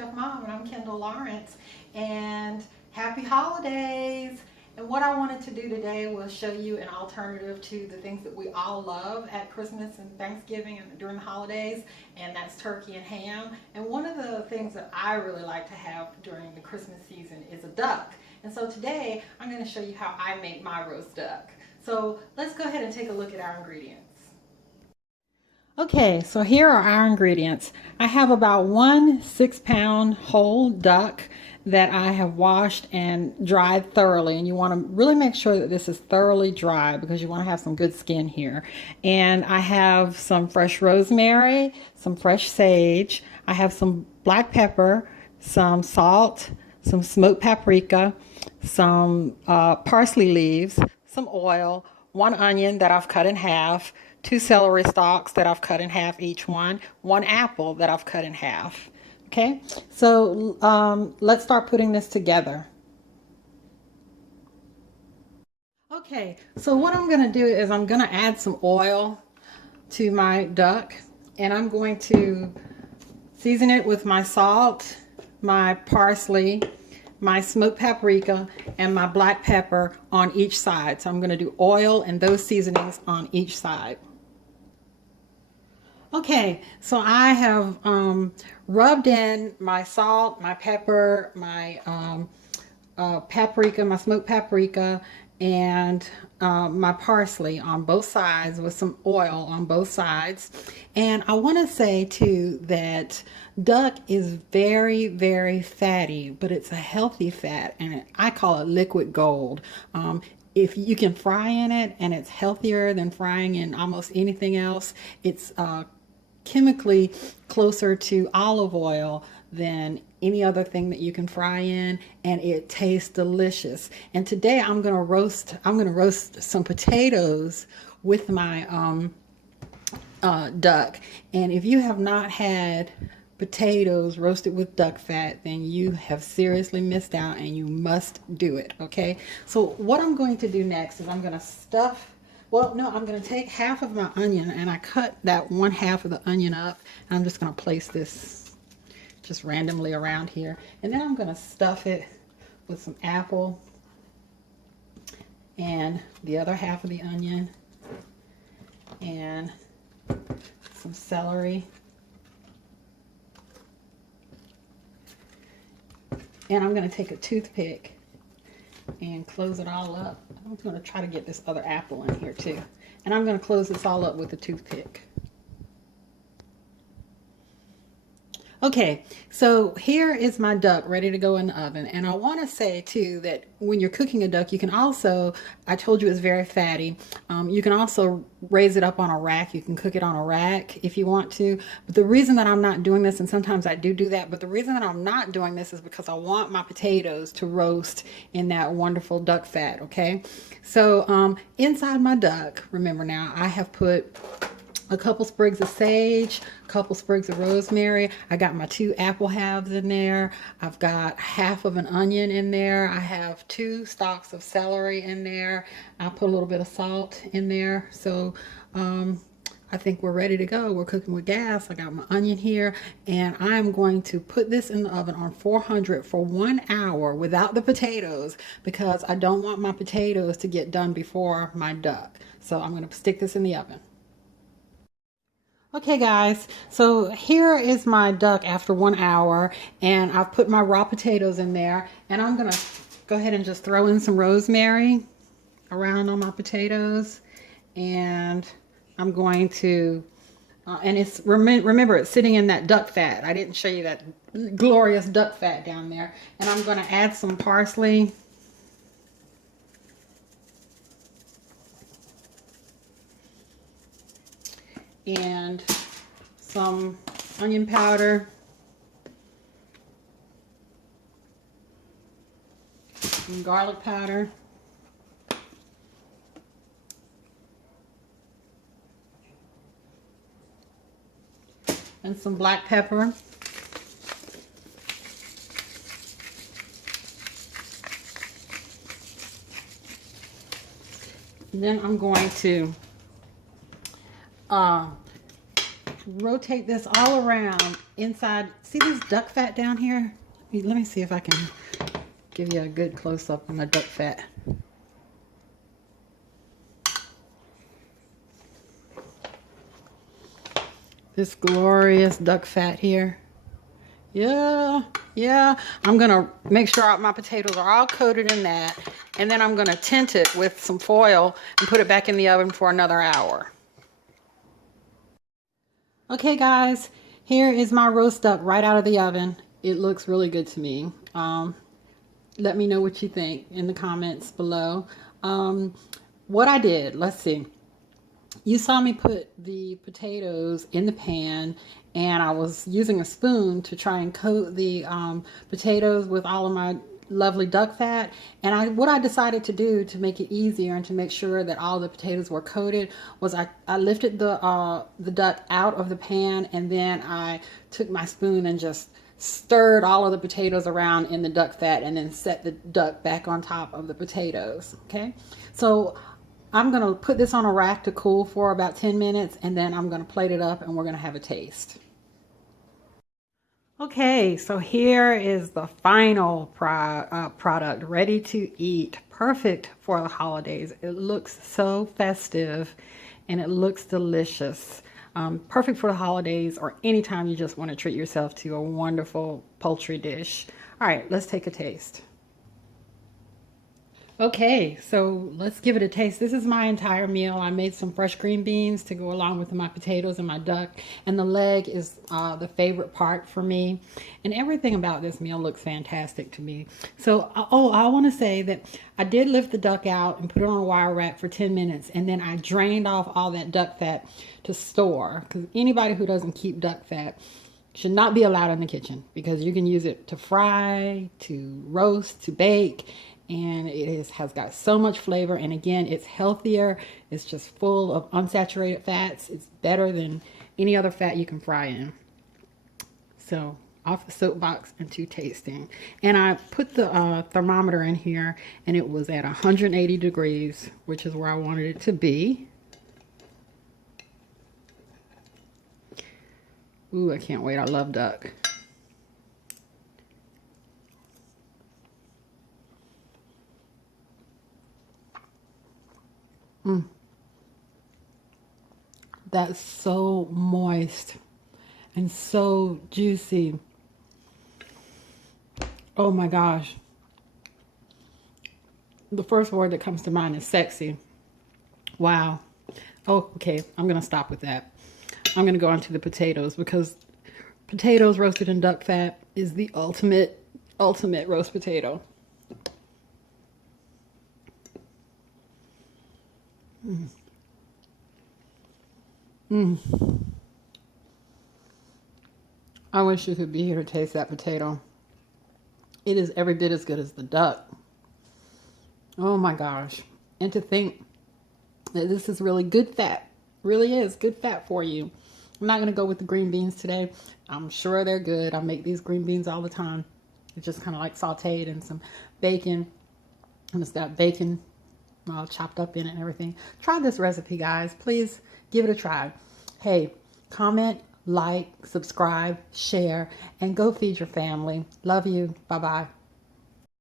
Chef Mom, and I'm Kendall Lawrence, and happy holidays. And what I wanted to do today was show you an alternative to the things that we all love at Christmas and Thanksgiving and during the holidays, and that's turkey and ham. And one of the things that I really like to have during the Christmas season is a duck. And so today I'm going to show you how I make my roast duck. So let's go ahead and take a look at our ingredients. Okay, so here are our ingredients. I have about 1 6-pound whole duck that I have washed and dried thoroughly, and you want to really make sure that this is thoroughly dry because you want to have some good skin here. And I have some fresh rosemary, some fresh sage, I have some black pepper, some salt, some smoked paprika, some parsley leaves, some oil, 1 onion that I've cut in half, 2 celery stalks that I've cut in half each one apple that I've cut in half. Okay, so let's start putting this together. Okay, so what I'm going to do is I'm going to add some oil to my duck, and I'm going to season it with my salt, my parsley, my smoked paprika, and my black pepper on each side. So I'm going to do oil and those seasonings on each side. Okay, so I have rubbed in my salt, my pepper, my paprika, my smoked paprika, and my parsley on both sides with some oil on both sides. And I want to say too that duck is very, very fatty, but it's a healthy fat, and I call it liquid gold. If you can fry in it, and it's healthier than frying in almost anything else, it's chemically closer to olive oil than any other thing that you can fry in, and it tastes delicious. And today I'm going to roast some potatoes with my duck. And if you have not had potatoes roasted with duck fat, then you have seriously missed out, and you must do it. Okay, so what I'm going to do next is I'm going to I'm going to take half of my onion, and I cut that 1/2 of the onion up, and I'm just going to place this just randomly around here. And then I'm going to stuff it with some apple and the other half of the onion and some celery. And I'm going to take a toothpick and close it all up. I'm going to try to get this other apple in here too. And I'm going to close this all up with a toothpick. Okay, so here is my duck ready to go in the oven. And I want to say too that when you're cooking a duck, you can also, I told you it's very fatty, you can also raise it up on a rack. You can cook it on a rack if you want to. But the reason that I'm not doing this, and sometimes I do that, but the reason that I'm not doing this is because I want my potatoes to roast in that wonderful duck fat. Okay, so inside my duck, remember now, I have put a couple sprigs of sage, a couple sprigs of rosemary. I got my 2 apple halves in there. I've got half of an onion in there. I have 2 stalks of celery in there. I put a little bit of salt in there. So I think we're ready to go. We're cooking with gas. I got my onion here, and I'm going to put this in the oven on 400 for 1 hour without the potatoes, because I don't want my potatoes to get done before my duck. So I'm going to stick this in the oven. Okay guys, so here is my duck after 1 hour, and I've put my raw potatoes in there, and I'm gonna go ahead and just throw in some rosemary around on my potatoes, and I'm going to and it's remember it's sitting in that duck fat. I didn't show you that glorious duck fat down there. And I'm going to add some parsley. And some onion powder, some garlic powder, and some black pepper. And then I'm going to rotate this all around inside. See this duck fat down here? Let me see if I can give you a good close-up on the duck fat. This glorious duck fat here. Yeah. I'm gonna make sure my potatoes are all coated in that, and then I'm gonna tint it with some foil and put it back in the oven for another hour. Okay guys, here is my roast duck right out of the oven. It looks really good to me. Let me know what you think in the comments below. What I did, let's see. You saw me put the potatoes in the pan, and I was using a spoon to try and coat the potatoes with all of my lovely duck fat. And what I decided to do to make it easier and to make sure that all the potatoes were coated was I lifted the duck out of the pan, and then I took my spoon and just stirred all of the potatoes around in the duck fat, and then set the duck back on top of the potatoes. Okay, so I'm going to put this on a rack to cool for about 10 minutes, and then I'm going to plate it up and we're going to have a taste. Okay, so here is the final product ready to eat. Perfect for the holidays. It looks so festive and it looks delicious. Perfect for the holidays or anytime you just want to treat yourself to a wonderful poultry dish. All right, let's take a taste. Okay, so let's give it a taste. This is my entire meal. I made some fresh green beans to go along with my potatoes and my duck. And the leg is the favorite part for me. And everything about this meal looks fantastic to me. So, I want to say that I did lift the duck out and put it on a wire rack for 10 minutes. And then I drained off all that duck fat to store. Because anybody who doesn't keep duck fat should not be allowed in the kitchen. Because you can use it to fry, to roast, to bake. And it has got so much flavor, and again, it's healthier. It's just full of unsaturated fats. It's better than any other fat you can fry in. So off the soapbox into tasting. And I put the thermometer in here, and it was at 180 degrees, which is where I wanted it to be. Ooh, I can't wait. I love duck. That's so moist and so juicy. Oh my gosh. The first word that comes to mind is sexy. Wow. Oh, okay. I'm going to stop with that. I'm going to go on to the potatoes, because potatoes roasted in duck fat is the ultimate roast potato. I wish you could be here to taste that potato. It is every bit as good as the duck. Oh my gosh. And to think that this is really good fat. Really is good fat for you. I'm not going to go with the green beans today. I'm sure they're good. I make these green beans all the time. It's just kind of like sauteed and some bacon. And it's got bacon all chopped up in it and everything. Try this recipe, guys. Please give it a try. Hey, comment, like, subscribe, share, and go feed your family. Love you. Bye-bye.